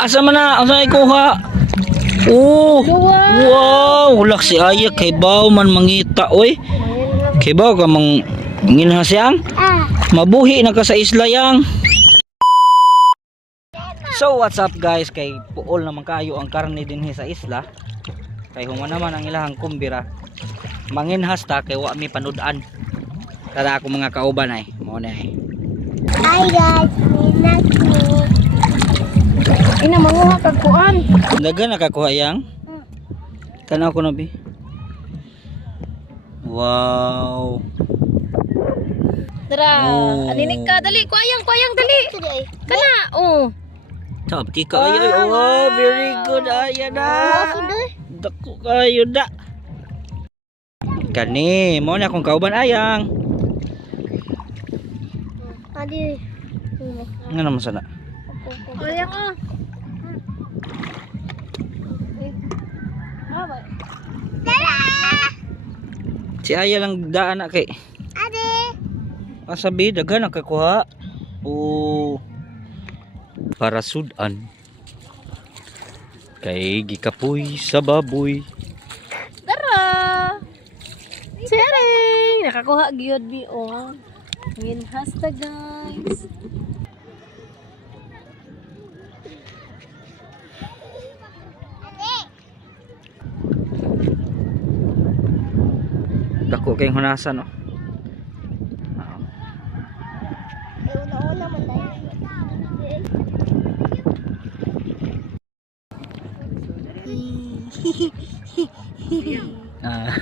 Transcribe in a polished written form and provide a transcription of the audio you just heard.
Asa man na? Asa ikuha? Oh. Wow, ulak si Aya kay baw man mangita oy. Kay baw ka manginha siyang. Mabuhi na ka sa isla yang. So what's up guys, kay puol naman kayo ang karne dinhi sa isla. Kay human naman ang ilahang kumbira. Manginhas ta kay wa mi panudan. Kada ako mga kauban ay, mo na ay. Hi guys, minat me. Ina manguha kag kuan. Daga nakakuha yang. Tanaw ko na bi. Wow. Tara, Oh. alinik ka dali, kuayang dali. Kana, oh. Tapti ka ay. Oh, very good Aya na. Dako kayo da. Kani, mo na akong kauban ayang. Adi. Nga naman sana. Kuayang ah. Si Aya lang daan na kay. Adi. Asabi daghan nakakuha. Oh. Para sudan. Kay gikapoy sa baboy. Tara. Sering, nakakuha gyud bi oh. Ngin hasta guys. Dako kay hunasan no. Una-una man tayo. Ah.